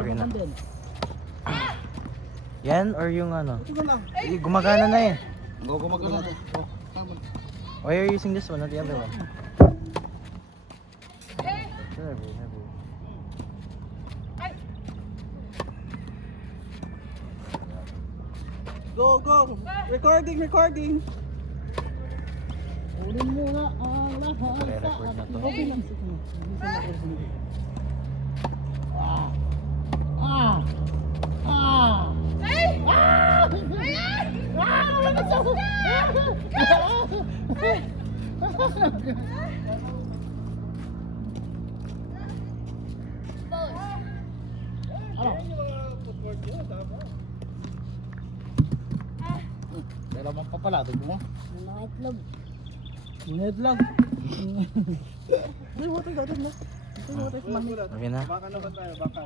okay na. Yan or yung ano? Gumagana na eh. Gumagana na. Why are you using this one, not the other one? Heavy. Go! Recording! Unin mo nga ang lahat Re-record na to. Okay lang. Pero magpapalado mo. Mga itlog. Ingat lang. May water. Okay na? Baka naman tayo, baka.